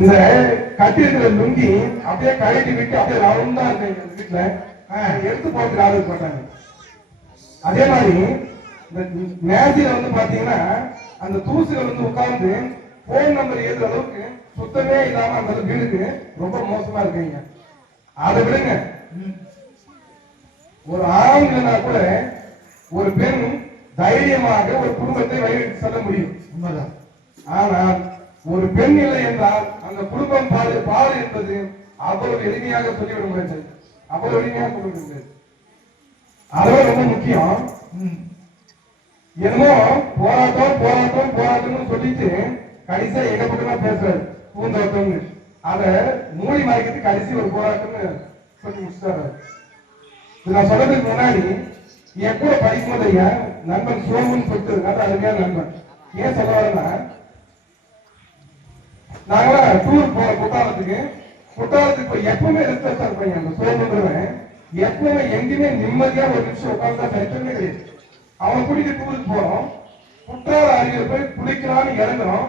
இந்த கட்டி இருக்கிற லுங்கி அப்படியே கழட்டி விட்டு அப்படியே ரவுண்டா இருக்கு எங்க வீட்டுல எடுத்து போறதுக்கு இருக்க மாட்டாங்க. அதே மாதிரி இந்த மேஜையில வந்து பாத்தீங்கன்னா அந்த தூசுகள் வந்து உட்கார்ந்து போன் நம்பர் எழுதுற அளவுக்கு சுத்தமே இல்லாம அந்த வீடுக்கு ரொம்ப மோசமா இருக்குங்க. அதை விடுங்க. ஒரு ஆண்கள்னா கூட ஒரு பெண் தைரியமாக ஒரு குடும்பத்தை வழிநடத்தி செல்ல முடியும். உண்மைதான். ஆனால் ஒரு பெண் இல்லை என்றால் அந்த குடும்பம் பாடு பாடு என்பது அவ்வளவு எளிமையாக சொல்லிவிட முடியாது அவ்வளவு எளிமையாக சொல்லிவிட முடியாது அதுவும் ரொம்ப முக்கியம். என்னமோ போராட்டம் போராட்டம் போராட்டம்னு சொல்லிட்டு கடைசியா எங்க பேசுறாரு பூந்தோட்டம்னு அத மூடி மறைக்கிறது கடைசி ஒரு போராட்டம்னு சொல்லி முடிச்சிட்டாரு. நான் சொல்றதுக்கு முன்னாடி என் கூட படிக்கும்போது ஐயா நண்பன் சோமுன்னு சொல்லிட்டு இருக்காரு அருமையான நண்பன். ஏன் சொல்ல வரேன்னா நாங்களா டூர் போறோம் குற்றாலத்துக்கு குற்றாலத்துக்கு போய் எப்பவுமே ரெஸ்ட்லெஸ்ஸா இருப்பாங்க அந்த சோமுன்றவன் எப்பவுமே எங்கேயுமே நிம்மதியா ஒரு நிமிஷம் உட்கார்ந்தா சரித்திரமே கிடையாது அவன் கூட்டிட்டு டூருக்கு போறோம். குற்றால அருகில போய் குளிக்கலாம்னு இறங்குறோம்.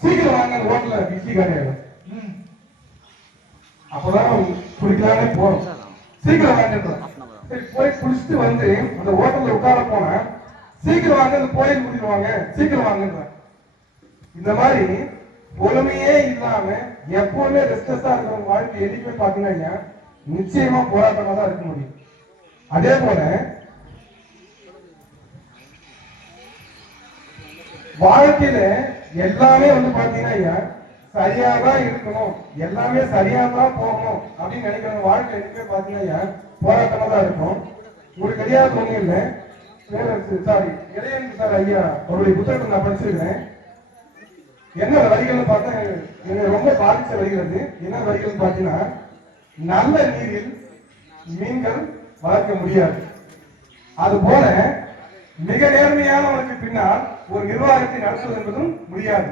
சீக்கிரம் வாங்க அந்த ஹோட்டல்ல பிஸி கிடையாது. அப்பதான் குளிக்கலானே போறோம். சீக்கிரம் வாங்கிடுறோம் சரி போய் குளிச்சுட்டு வந்து அந்த ஹோட்டல்ல உட்கார போனேன் சீக்கிரம் வாங்க அந்த கோயில் முடிடுவாங்க சீக்கிரம் வாங்கன்றான் இந்த மாதிரி பொறுமையே இல்லாம எப்பவுமே ரெஸ்டஸா இருக்கிறவங்க வாழ்க்கை எதுவுமே பாத்தீங்கன்னா நிச்சயமா போராட்டமா தான் இருக்க முடியும். அதே போல வாழ்க்கையில எல்லாமே வந்து பாத்தீங்கன்னா ஐயா, சரியா தான் இருக்கணும் எல்லாமே சரியா தான் போகணும் அப்படின்னு நினைக்கிறவங்க வாழ்க்கை எதுவுமே பாத்தீங்கன்னா ஐயா, போராட்டமா தான் இருக்கும். ஒரு கிடையாது ஒண்ணு இல்லை. சாரி இளையன் சார் ஐயா அவருடைய புத்தகத்தை நான் படிச்சிருக்கிறேன். என்ன வரிகள்னு பார்த்தா என்னை ரொம்ப பாதிச்ச வருகிறது என்ன வரிகள்னு பார்த்தீங்கன்னா நல்ல நீரில் மீன்கள் வளர்க்க முடியாது. அது போல மிக நேர்மையானவனுக்கு பின்னால் ஒரு நிர்வாகத்தை நடத்துவது என்பதும் முடியாது.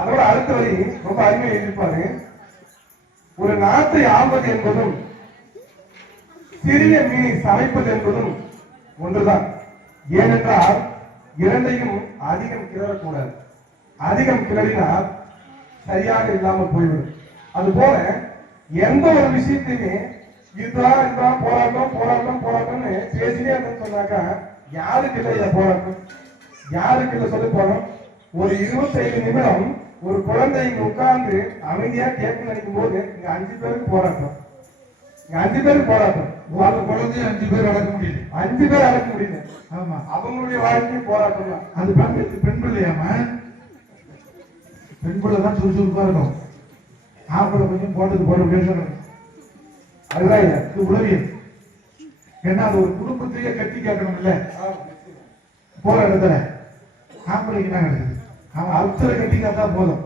அதோட அடுத்த வரி ரொம்ப அருமையை எழுதியிருப்பாரு. ஒரு நாட்டை ஆள்வது என்பதும் சிறிய மீனை சமைப்பது என்பதும் ஒன்றுதான். ஏனென்றால் இரண்டையும் அதிகம் கிளறக்கூடாது. அதிகம் கிளறினால் சரியாக இல்லாமல் போய்விடும். அதுபோல எந்த ஒரு விஷயத்தையுமே இதுதான் இதுதான் போராட்டம் போராட்டம் போராட்டம்னு பேசினே இருந்தேன்னு சொன்னாக்கா யாருக்கு இல்லை இதை போராட்டம்? யாருக்கு இல்லை சொல்லி போறோம்? ஒரு இருபத்தைந்து நிமிடம் ஒரு குழந்தை இங்க உட்கார்ந்து அமைதியா கேட்க நினைக்கும் போது இங்க அஞ்சு பேருக்கு போராட்டம். இங்க அஞ்சு பேருக்கு போராட்டம். ஒரு குழந்தைய அஞ்சு பேர் அடக்க முடியுது அஞ்சு பேர் அடக்க முடியல. ஆமா. அவங்களுடைய வாழ்க்கையும் போராட்டம் தான். அது பெண் பெண் பிள்ளையாம பெண் பிள்ளை தான் சுறுசுறுப்பா இருக்கும் ஆம்பளை கொஞ்சம் போட்டது போட பேசணும் அதுதான் ஐயா. இது உளவியல். ஏன்னா அது ஒரு குடும்பத்தையே கட்டி கேட்கணும்ல. போற இடத்துல ஆம்பளைக்கு என்ன கிடையாது அவன் அழுத்தரை கட்டி கேட்டா போதும்.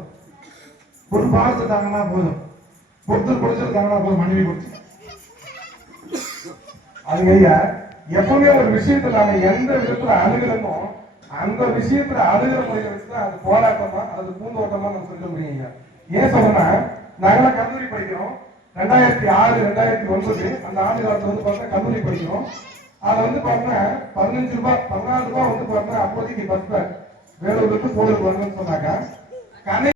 ஒரு பாகத்தை தாங்கினா போதும். ஒருத்தர் குடிச்சல் தாங்கன்னா போதும். மனைவி கொடுத்து அது ஐயா எப்பவுமே ஒரு விஷயத்துல எந்த விதத்துல அணுகிறோமோ அந்த விஷயத்துல அழுகிற மொழியை வச்சுதான் அது போராட்டமா அது பூந்தோட்டமா நம்ம சொல்ல முடியுங்க. ஏன் சொல்றேன்னா நாங்களாம் கல்லூரி படிக்கிறோம். ரெண்டாயிரத்தி ஆறு ரெண்டாயிரத்தி ஒன்பது அந்த ஆண்டு காலத்துல வந்து பார்த்தா கல்லூரி படிக்கிறோம். அதை வந்து பார்த்தீங்கன்னா பதினஞ்சு ரூபாய் பதினாறு ரூபாய் வந்து பார்த்தீங்கன்னா அப்போதைக்கு பஸ்ல வேலூர்ல இருந்து போலூர் வரணும்னு சொன்னாங்க. கனை